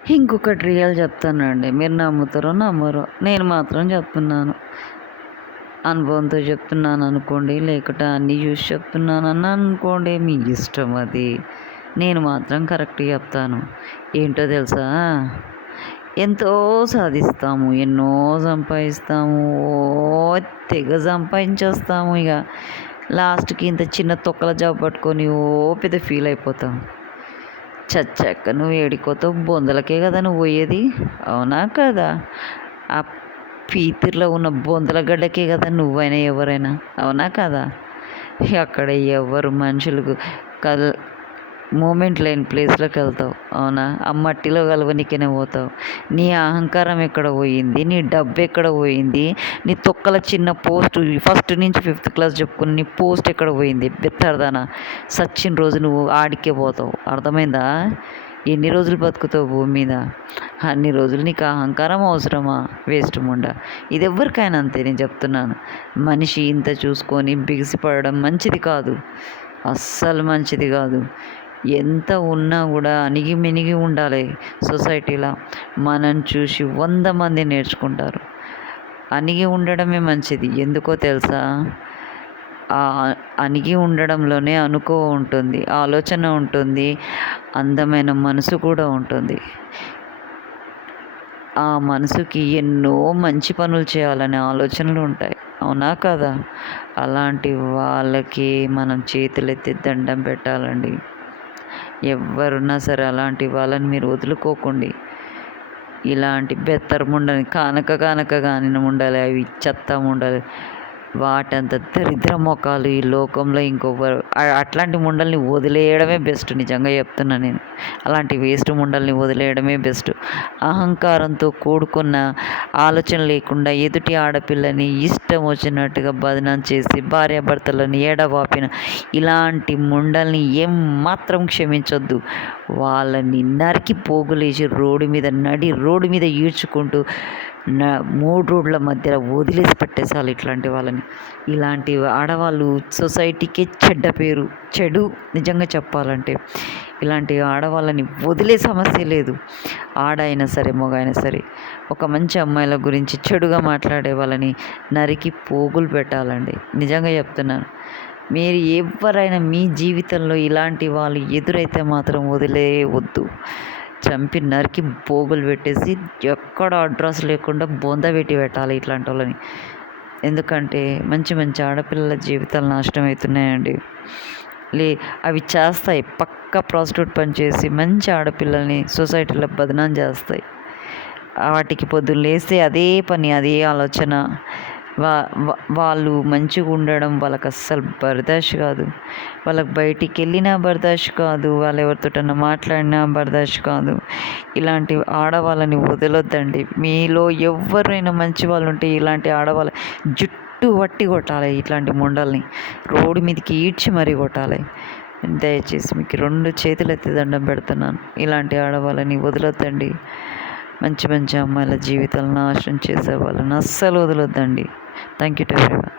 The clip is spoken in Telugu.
ఇంకొకటి రియల్ చెప్తానండి. మీరు నమ్ముతారో నమ్మరో. నేను మాత్రం చెప్తున్నాను. అనుభవంతో చెప్తున్నాను అనుకోండి, లేకుంటే అన్నీ చూసి చెప్తున్నానని అనుకోండి, మీ ఇష్టం అది. నేను మాత్రం కరెక్ట్‌గా చెప్తాను. ఏంటో తెలుసా? ఎంతో సాధిస్తాము, ఎన్నో సంపాదిస్తాము, తెగ సంపాదించేస్తాము. ఇక లాస్ట్‌కి ఇంత చిన్న తొక్కల జాబ్ పట్టుకొని పెద్ద ఫీల్ అయిపోతాం. చచ్చాక నువ్వు ఏడికోతావు? బొందలకే కదా నువ్వు పోయేది, అవునా కదా? ఆ పీతిర్లో ఉన్న బొందల గడ్డకే కదా నువ్వైనా ఎవరైనా, అవునా కదా? అక్కడ ఎవరు మనుషులకు కల్ మూమెంట్ లేని ప్లేస్లోకి వెళ్తావు, అవునా? ఆ మట్టిలో కలవనికనే పోతావు. నీ అహంకారం ఎక్కడ పోయింది? నీ డబ్బు ఎక్కడ పోయింది? నీ తొక్కల చిన్న పోస్ట్, ఫస్ట్ నుంచి 5th క్లాస్ చెప్పుకుని నీ పోస్ట్ ఎక్కడ పోయింది? బెత్తరదానా, సచ్చిన రోజు నువ్వు ఆడికే పోతావు. అర్థమైందా? ఎన్ని రోజులు బతుకుతావు భూమి మీద? అన్ని రోజులు నీకు అహంకారం అవసరమా? వేస్ట్ ముండ. ఇది ఎవరికైనా అంతే, నేను చెప్తున్నాను. మనిషి ఇంత చూసుకొని బిగిసిపడడం మంచిది కాదు, అస్సలు మంచిది కాదు. ఎంత ఉన్నా కూడా అణిగి మెనిగి ఉండాలి సొసైటీలో. మనం చూసి 100 మంది నేర్చుకుంటారు. అణిగి ఉండడమే మంచిది. ఎందుకో తెలుసా? అణిగి ఉండడంలోనే అనుకువ ఉంటుంది, ఆలోచన ఉంటుంది, అందమైన మనసు కూడా ఉంటుంది. ఆ మనసుకి ఎన్నో మంచి పనులు చేయాలనే ఆలోచనలు ఉంటాయి, అవునా కదా? అలాంటి వాళ్ళకి మనం చేతులెత్తి దండం పెట్టాలండి. ఎవరున్నా సరే అలాంటి వాళ్ళని మీరు వదులుకోకండి. ఇలాంటి బెత్తర ముండని కానక కానిన ఉండాలి, అవి చెత్త ఉండాలి, వాటంత దరిద్ర మొఖాలు ఈ లోకంలో ఇంకొకరు. అట్లాంటి ముండల్ని వదిలేయడమే బెస్ట్. నిజంగా చెప్తున్నా నేను. అలాంటి వేస్ట్ ముండల్ని వదిలేయడమే బెస్ట్. అహంకారంతో కూడుకున్న ఆలోచన లేకుండా ఎదుటి ఆడపిల్లని ఇష్టం వచ్చినట్టుగా బదనాం చేసి భార్యాభర్తలను ఎడబాపిన ఇలాంటి ముండల్ని ఏమాత్రం క్షమించొద్దు. వాళ్ళని నరికి పోగులేసి రోడ్డు మీద ఈడ్చుకుంటూ 3 రోడ్ల మధ్యలో వదిలేసి పెట్టేసాలి ఇట్లాంటి వాళ్ళని. ఇలాంటి ఆడవాళ్ళు సొసైటీకే చెడు. నిజంగా చెప్పాలంటే ఇలాంటి ఆడవాళ్ళని వదిలే సమస్య లేదు. ఆడైనా సరే మగైనా సరే. ఒక మంచి అమ్మాయిల గురించి చెడుగా మాట్లాడే వాళ్ళని నరికి పోగులు పెట్టాలండి. నిజంగా చెప్తున్నాను. మీరు ఎవరైనా మీ జీవితంలో ఇలాంటి వాళ్ళు ఎదురైతే మాత్రం వదిలేయవద్దు. చంపి నరికి పోగులు పెట్టేసి ఎక్కడ అడ్రస్ లేకుండా బొంద పెట్టాలి ఇట్లాంటి వాళ్ళని. ఎందుకంటే మంచి మంచి ఆడపిల్లల జీవితాలు నాశనం అవుతున్నాయండి. అవి చేస్తాయి, పక్క ప్రాస్టిట్యూట్ పని చేసి మంచి ఆడపిల్లల్ని సొసైటీలో బదనాం చేస్తాయి. వాటికి పొద్దున్న లేస్తే అదే పని, అదే ఆలోచన. వాళ్ళు మంచిగా ఉండడం వాళ్ళకి అస్సలు బర్దాష్ కాదు. వాళ్ళకి బయటికి వెళ్ళినా బర్దాష్ కాదు, వాళ్ళు ఎవరితోటన్నా మాట్లాడినా బర్దాష్ కాదు. ఇలాంటి ఆడవాళ్ళని వదలొద్దండి. మీలో ఎవరైనా మంచి వాళ్ళు ఉంటే ఇలాంటి ఆడవాళ్ళ జుట్టు వట్టి కొట్టాలి. ఇట్లాంటి మొండల్ని రోడ్డు మీదకి ఈడ్చి మరీ కొట్టాలి. దయచేసి మీకు 2 చేతులు ఎత్తి దండం పెడుతున్నాను. ఇలాంటి ఆడవాళ్ళని వదలొద్దండి. మంచి మంచి అమ్మాయిల జీవితాలను నాశనం చేసే వాళ్ళని అస్సలు వదలొద్దండి. Thank you to everyone.